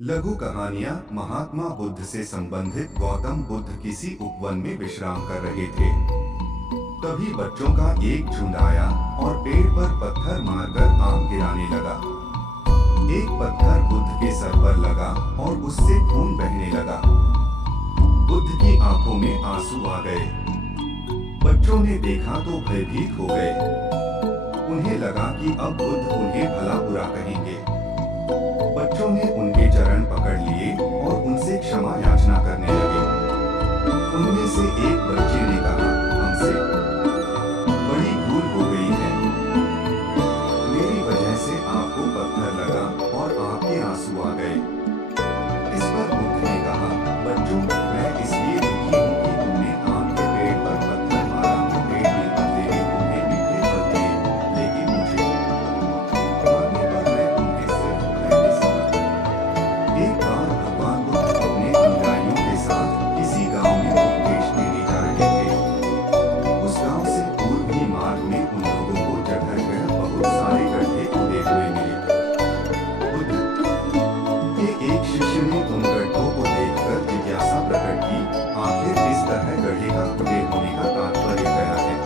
लघु कहानियां। महात्मा बुद्ध से संबंधित। गौतम बुद्ध किसी उपवन में विश्राम कर रहे थे। तभी बच्चों का एक झुंड आया और पेड़ पर पत्थर मारकर आम गिराने लगा। एक पत्थर बुद्ध के सर पर लगा और उससे खून बहने लगा। बुद्ध की आंखों में आंसू आ गए। बच्चों ने देखा तो भयभीत हो गए। उन्हें लगा कि अब बुद्ध उन्हें भला बुरा कहेंगे। बच्चों ने उनके चरण पकड़ लिए और उनसे क्षमा याचना करने लगे। उनमें से एक बच्चे ने कहा, हमसे बड़ी भूल हो गई है। मेरी वजह से आपको पत्थर लगा और आपके आंसू आ गए। इस पर बुद्ध ने कहा, बच्चों, मैं इसलिए दुखी हूँ कि तुमने आम के पेड़ पर पत्थर मारा तो पेड़ में बदले में तुम्हें मीठे फल दिए, लेकिन मुझे मारने पर मैं तुम्हें सिर्फ भय दे सका। एक बार भगवान बुद्ध अपने अनुयायियों के साथ किसी गांव में उपदेश देने जा रहे थे। उस गांव से पूर्व ही मार्ग में उन लोगों को जगह-जगह बहुत सारे गड्ढे खोदे हुए मिले। बुद्ध के एक शिष्य ने उन गड्ढों को देखकर जिज्ञासा प्रकट की, आखिर इस तरह गड्ढे का खुदे होने का तात्पर्य क्या है?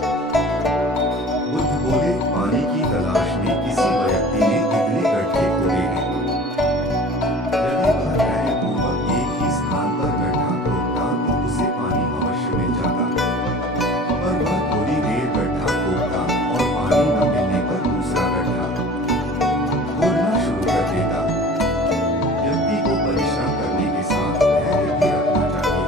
बुद्ध बोले, पानी की तलाश में किसी व्यक्ति ने इतने गड्ढे खोदे हैं। यदि वह न्यायपूर्वक एक ही स्थान पर गड्ढा खोदता तो उसे पानी अवश्य मिल जाता, पर वह थोड़ी देर गड्ढा खोदता और पानी न मिलने पर दूसरा गड्ढा खोदना शुरू कर देता। व्यक्ति को परिश्रम करने के साथ धैर्य भी रखना चाहिए।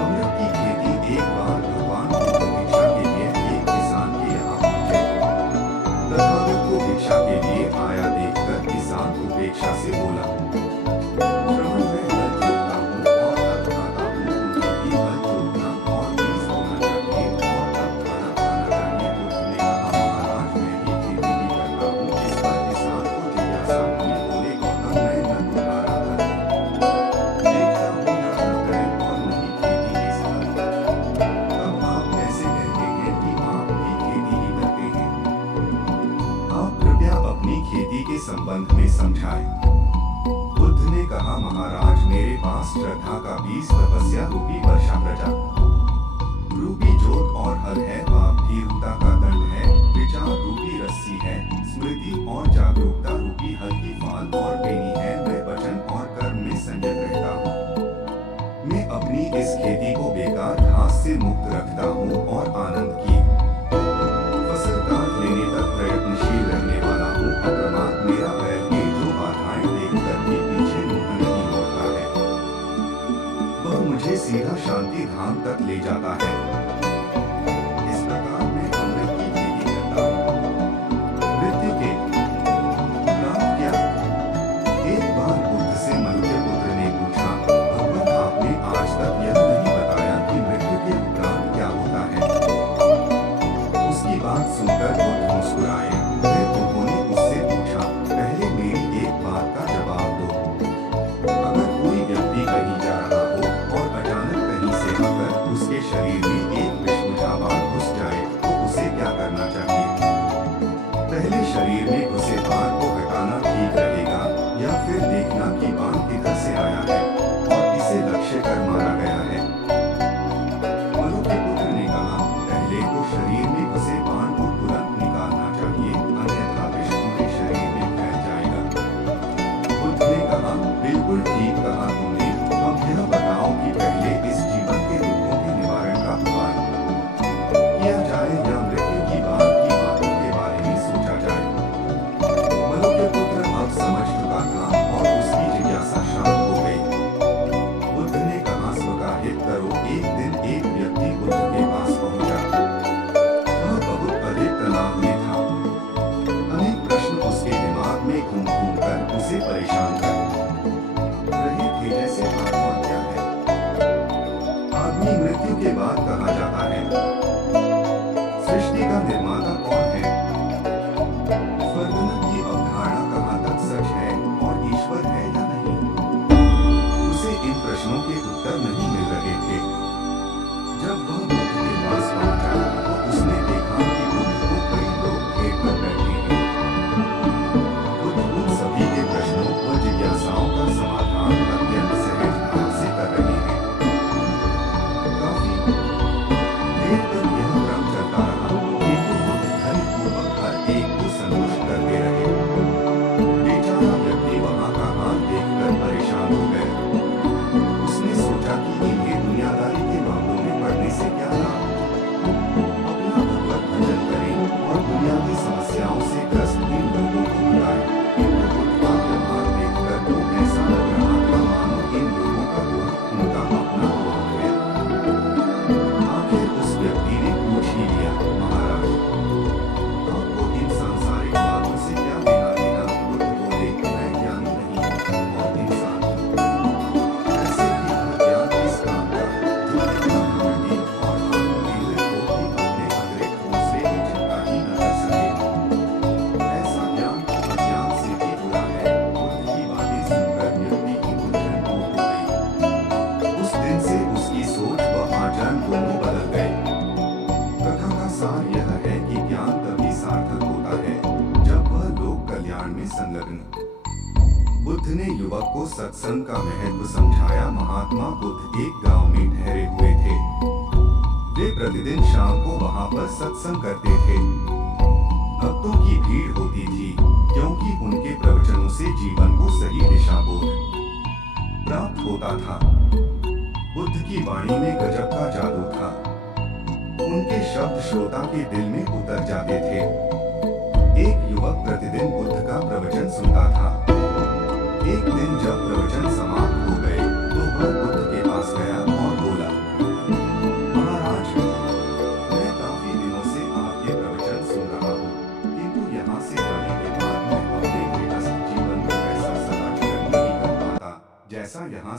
अमृत की खेती। एक बार भगवान बुद्ध भिक्षा के लिए एक किसान के यहाँ पहुंचे। तथागत को भिक्षा के लिए आया देखकर किसान उपेक्षा से बोला, श्रवण में हल जोतना हूँ और तब खाता हूँ, तुम्हें भी हल जोतना और बीज बोना चाहिए और तब खाना खाना चाहिए। बुद्ध ने कहा, महाराज, मैं भी खेती ही करता हूँ। इस पर किसान को जिज्ञासा हुई। बोले, गौतम, मैं न तुम्हारा हल देखता हूँ, न बैल और न ही खेती के साथ, तब आप कैसे कहते हैं कि आप भी खेती ही करते हैं? आप कृपया अपनी खेती के संबंध में समझाएं। बुद्ध ने कहा, महाराज, मेरे पास श्रद्धा का बीज, तपस्या रूपी वर्षा प्रजा रूपी जोत और हल है। पाप भीरुता का दंड है। विचार रूपी रस्सी है। स्मृति और जागरूकता रूपी हल की फाल और बेनी है। मैं वचन और कर्म में संयत रहता हूँ। मैं अपनी इस खेती को बेकार घास से मुक्त रखता हूँ और आनंद की फसल काट लेने तक प्रयत्नशील रहने वाला हूँ। अप्रमाद मेरा बैल है, जो बाधाएं देखकर भी पीछे मुख नहीं मोड़ता है। वह मुझे सीधा शांति धाम तक ले जाता है। इस प्रकार मैं अमृत की खेती करता हूँ। मृत्यु के उपरांत क्या? एक बार बुद्ध से मनुष्य पुत्र ने पूछा, भगवान, आपने आज तक यह नहीं बताया कि मृत्यु के उपरांत क्या होता है। उसकी बात सुनकर बुद्ध मुस्कुराए। फिर उन्होंने उससे पूछा, पहले मेरी एक बात का जवाब दो। अगर कोई व्यक्ति कहीं जा रहा हो और अचानक कहीं से आकर उसके शरीर में एक विषमुझा बाण घुस जाए तो उसे क्या करना चाहिए? पहले शरीर में घुसे बाण को हटाना ठीक रहेगा या फिर देखना कि बाण किधर से आया है और इसे लक्ष्य कर मारा गया है? मनुष्य पुत्र ने कहा, पहले तो शरीर में घुसे बाण को तुरंत निकालना चाहिए, अन्यथा विष पूरे शरीर में फैल जाएगा। बुद्ध ने कहा, बिल्कुल ठीक कहा तुमने। अब यह बताओ कि पहले इस जीवन के दुखों के निवारण का उपाय किया जाए या मृत्यु की बाद की बातों के बारे में सोचा जाए? मनुष्य पुत्र अब समझ चुका था और उसकी जिज्ञासा शांत हो गई। बुद्ध ने कहा, स्वकाहित करो। एक दिन एक व्यक्ति बुद्ध के पास पहुंचा। वह बहुत अधिक तनाव में था। अनेक प्रश्न उसके दिमाग में घूम घूम कर उसे परेशान कर रहे थे, जैसे आत्मा क्या है? आदमी मृत्यु के बाद कहा जाता है? सृष्टि का निर्माता कौन है? स्वर्गनरक की अवधारणा कहाँ तक सच है और ईश्वर है या नहीं? उसे इन प्रश्नों के उत्तर नहीं मिल रहे थे। जब वह बुद्ध के पास पहुंचा तो उसने देखा कि बुद्ध को कई लोग घेर कर बैठे हैं। बुद्ध उन सभी के प्रश्नों व जिज्ञासाओं का ने युवक को सत्संग का महत्व समझाया। महात्मा बुद्ध एक गांव में ठहरे हुए थे। वे प्रतिदिन शाम को वहां पर सत्संग करते थे। भक्तों की भीड़ होती थी क्योंकि उनके प्रवचनों से जीवन को सही दिशा बोध प्राप्त होता था। बुद्ध की वाणी में गजब का जादू था। उनके शब्द श्रोता के दिल में उतर जाते थे। एक युवक प्रतिदिन बुद्ध का प्रवचन सुनता था। एक दिन जब प्रवचन समाप्त हो गए तो वह बुद्ध के पास गया और बोला, महाराज, मैं काफी दिनों से आपके प्रवचन सुन रहा हूँ, किंतु यहाँ से जाने के बाद मैं अपने गृहस्थ जीवन में वैसा सदाचार नहीं कर पाता जैसा यहाँ